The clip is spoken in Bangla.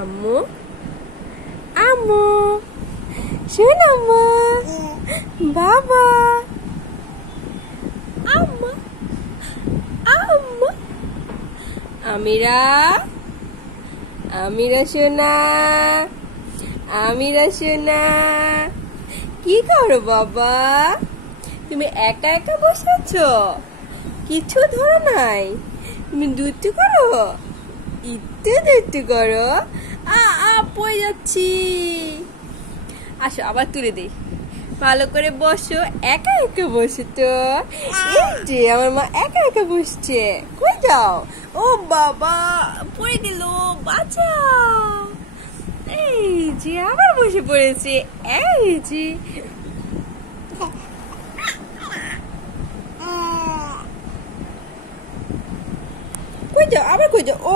আম্মু আম্মু শোন আম্মু বাবা আম্মু আম্মু আমিরা আমিরা সোনা আমিরা সোনা কি করো বাবা? তুমি একা একা বসে আছো, কিছু ধরো নাই? তুমি দুধ করো, একটু করো। পড়ে যাচ্ছি। আসো আবার তুলে দিই। ভালো করে বসো, একা একা বসে তো। এই যে আমার মা একা একা বসছে। কই যাও? ও বাবা পড়ে গেল, বাঁচাও। এই যে আবার বসে পড়েছে। এই যে কই যাও, আবার কই যাও? ও